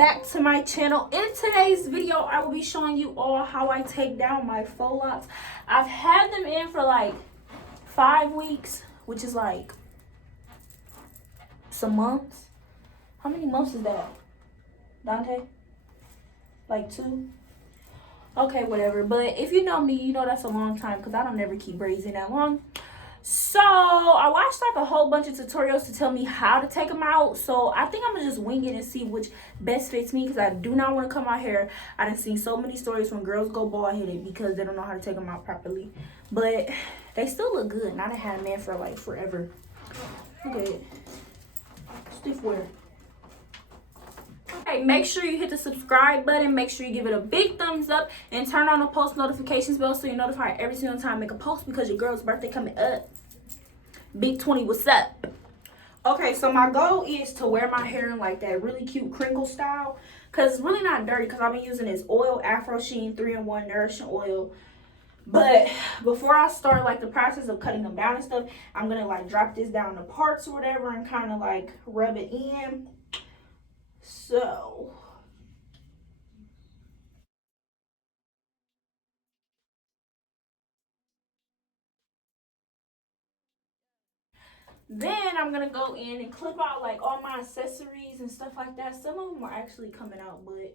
back to my channel. In today's video, I will be showing you all how I take down my faux locks. I've had them in for like 5 weeks, which is like some months. How many months is that, Dante? Like 2? Okay, whatever. But if you know me, you know that's a long time because I don't never keep braids in that long. So I watched like a whole bunch of tutorials to tell me how to take them out. So I think I'm gonna just wing it and see which best fits me because I do not want to cut my hair. I done seen so many stories when girls go bald headed because they don't know how to take them out properly. But they still look good. And I done had a man for like forever. Look at it. Stiff wear. Hey, make sure you hit the subscribe button, make sure you give it a big thumbs up, and turn on the post notifications bell so you're notified every single time I make a post because your girl's birthday coming up. Big 20, what's up? Okay, so my goal is to wear my hair in like that really cute crinkle style because it's really not dirty because I've been using this oil, Afro Sheen 3-in-1 nourishing oil. But before I start like the process of cutting them down and stuff, I'm gonna like drop this down to parts or whatever and kind of like rub it in. So then I'm gonna go in and clip out like all my accessories and stuff like that. Some of them are actually coming out, but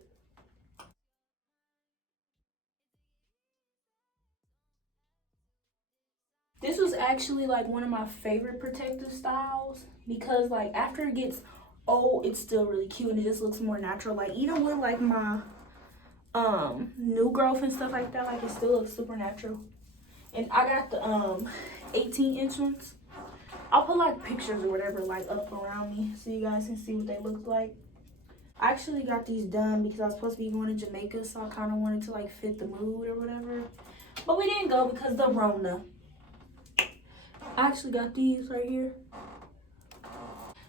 this was actually like one of my favorite protective styles because like after it gets old, it's still really cute and it just looks more natural. Like even with like my new growth and stuff like that, like it still looks super natural. And I got the 18-inch ones. I'll put like pictures or whatever like up around me so you guys can see what they look like. I actually got these done because I was supposed to be going to Jamaica, so I kind of wanted to like fit the mood or whatever. But we didn't go because the Rona. I actually got these right here.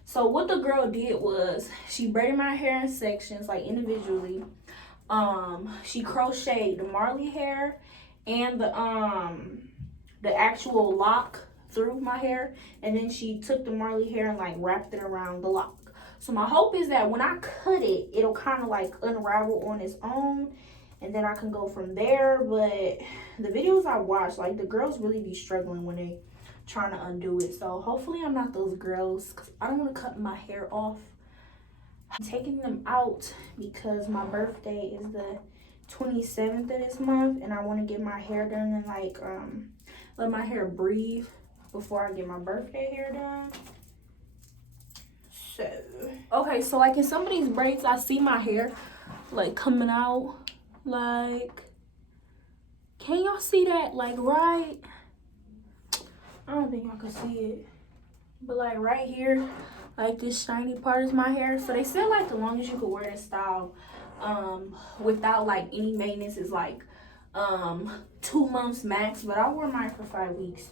So what the girl did was she braided my hair in sections like individually. She crocheted the Marley hair and the actual lock through my hair, and then she took the Marley hair and like wrapped it around the lock. So my hope is that when I cut it, it'll kind of like unravel on its own and then I can go from there. But the videos I watch, like the girls really be struggling when they trying to undo it. So hopefully I'm not those girls because I don't want to cut my hair off. I'm taking them out because my birthday is the 27th of this month and I want to get my hair done and like let my hair breathe before I get my birthday hair done. So okay, so like in some of these braids I see my hair like coming out. Like, can y'all see that? Like right, I don't think y'all can see it, but like right here, like this shiny part is my hair. So they said like the longest you could wear this style without like any maintenance is like 2 months max, but I wore mine for 5 weeks,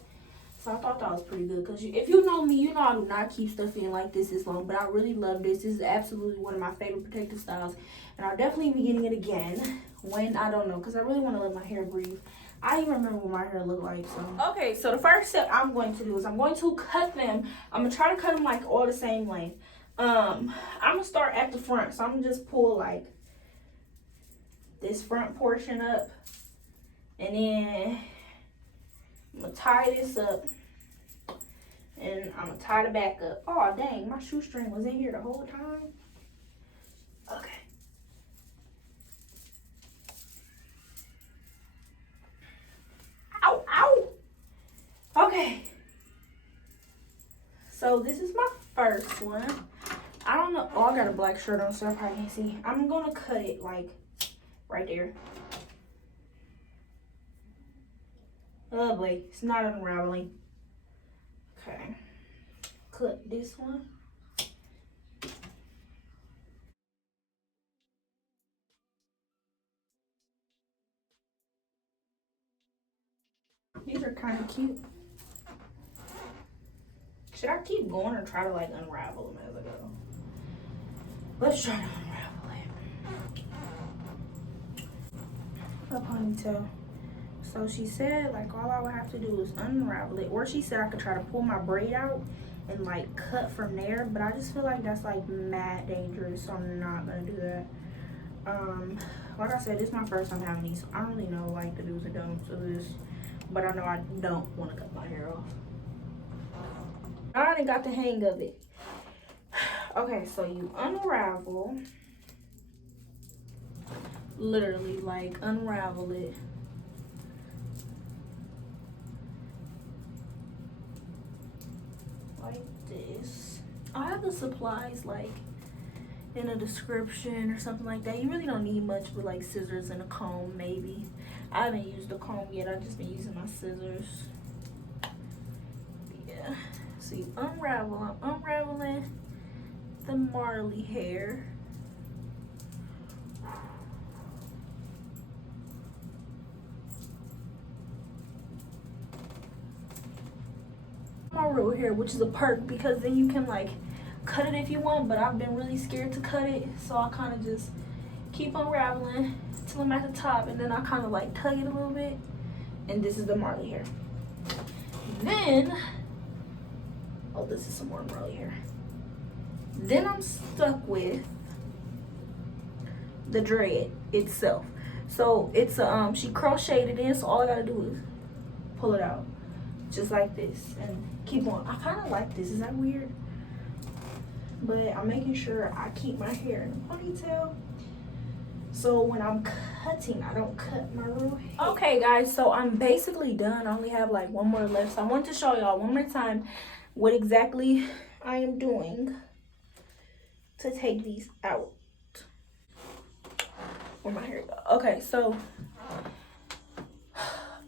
so I thought that was pretty good because if you know me, you know I do not keep stuff in like this long. But I really love this. This is absolutely one of my favorite protective styles, and I'll definitely be getting it again when I don't know because I really want to let my hair breathe. I even remember what my hair looked like. So okay, so the first step I'm going to do is I'm going to cut them. I'm gonna try to cut them like all the same length. I'm gonna start at the front, so I'm gonna just pull like this front portion up, and then I'm gonna tie this up, and I'm gonna tie the back up. Oh dang, my shoestring was in here the whole time. Okay. Ow, ow. Okay. So this is my first one. I don't know. Oh, I got a black shirt on, so I probably can't see. I'm gonna cut it like right there. Oh boy, it's not unraveling. Okay. Cut this one. These are kind of cute. Should I keep going or try to like unravel them as I go? Let's try to unravel it. A ponytail. So she said like all I would have to do is unravel it, or she said I could try to pull my braid out and like cut from there, but I just feel like that's like mad dangerous, so I'm not gonna do that. Like I said, this is my first time having these, so I don't really know like the do's and don'ts of this, but I know I don't want to cut my hair off. I already got the hang of it. Okay, so you unravel, literally like unravel it. Like this. I have the supplies like in a description or something like that. You really don't need much but like scissors and a comb maybe. I haven't used the comb yet, I've just been using my scissors. Yeah, so you unravel. I'm unraveling the Marley hair. My real hair, which is a perk because then you can like cut it if you want, but I've been really scared to cut it, so I kind of just keep unraveling till I'm at the top, and then I kind of like tug it a little bit, and this is the Marley hair. Then, oh, this is some more Marley hair. Then I'm stuck with the dread itself. So it's a she crocheted it in, so all I gotta do is pull it out just like this and keep on. I kind of like this. Is that weird? But I'm making sure I keep my hair in a ponytail, so when I'm cutting, I don't cut my real hair. Okay guys, so I'm basically done. I only have like one more left, so I wanted to show y'all one more time what exactly I am doing to take these out. Where my hair go? Okay, so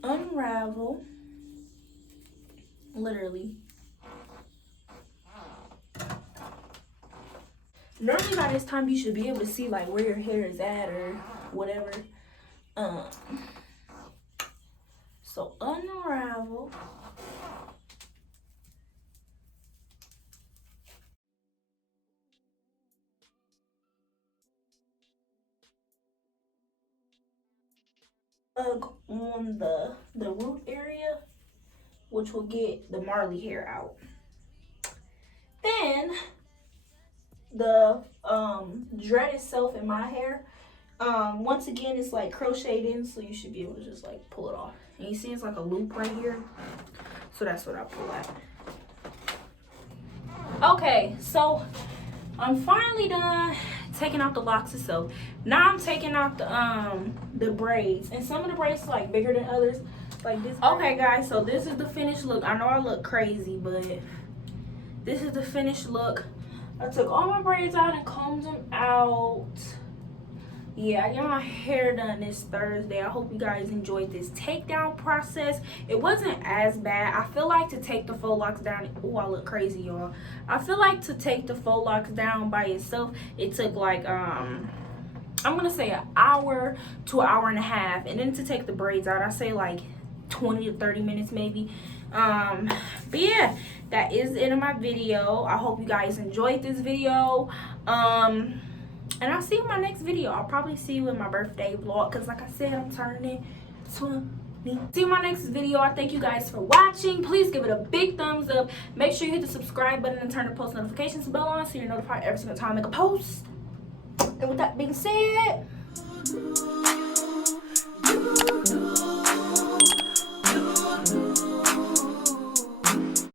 unravel, literally. Normally by this time you should be able to see like where your hair is at or whatever. So unravel. Plug on the root area, which will get the Marley hair out. Then the dread itself in my hair, once again it's like crocheted in, so you should be able to just like pull it off. And you see it's like a loop right here, so that's what I pull out. Okay, so I'm finally done taking out the locks itself. Now I'm taking out the braids, and some of the braids are like bigger than others, like this. Okay guys, so this is the finished look. I know I look crazy, but this is the finished look. I took all my braids out and combed them out. Yeah, I got my hair done this Thursday. I hope you guys enjoyed this takedown process. It wasn't as bad. I feel like to take the faux locks down, oh, I look crazy, y'all. I feel like to take the faux locks down by itself, it took like, I'm gonna say an hour to an hour and a half. And then to take the braids out, I say like 20 to 30 minutes maybe. But yeah, that is the end of my video. I hope you guys enjoyed this video. And I'll see you in my next video. I'll probably see you in my birthday vlog, because like I said, I'm turning 20. See you in my next video. I thank you guys for watching. Please give it a big thumbs up. Make sure you hit the subscribe button and turn the post notifications bell on so you're notified every single time I make a post. And with that being said,